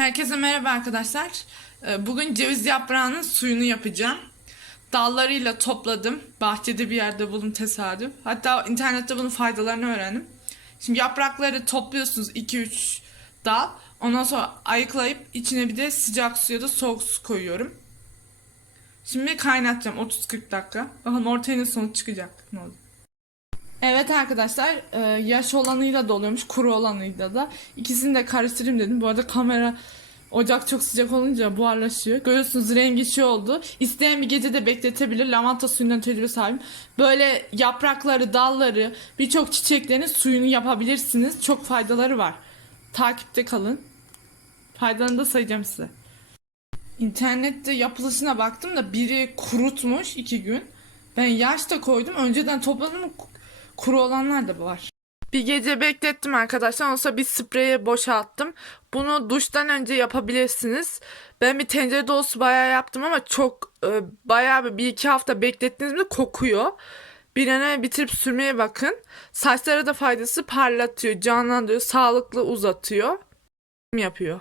Herkese merhaba arkadaşlar. Ee, Bugün ceviz yaprağının suyunu yapacağım. Dallarıyla topladım. Bahçede bir yerde buldum tesadüf. Hatta internette bunun faydalarını öğrendim. Şimdi yaprakları topluyorsunuz 2-3 dal. Ondan sonra ayıklayıp içine bir de sıcak suya da soğuk su koyuyorum. Şimdi kaynatacağım 30-40 dakika. Bakalım ortaya ne sonuç çıkacak. Ne olacak. Evet arkadaşlar e, yaş olanıyla da oluyormuş kuru olanıyla da ikisini de karıştırayım dedim. Bu arada kamera ocak çok sıcak olunca buharlaşıyor. Görüyorsunuz rengi şey oldu. İsteyen bir gece de bekletebilir. Lavanta suyundan tecrübe sahibim. Böyle yaprakları, dalları, birçok çiçeklerin suyunu yapabilirsiniz. Çok faydaları var. Takipte kalın. Faydalarını da sayacağım size. İnternette yapılışına baktım da biri kurutmuş iki gün. Ben yaş da koydum. Önceden topladım kuru olanlar da var. Bir gece beklettim arkadaşlar. Sonra bir spreye boşalttım. Bunu duştan önce yapabilirsiniz. Ben bir tencere dolusu bayağı yaptım ama çok e, bayağı bir, bir iki hafta beklettiniz mi kokuyor. Bir an bitirip sürmeye bakın. Saçlara da faydası parlatıyor, canlandırıyor, sağlıklı uzatıyor. Yapıyor.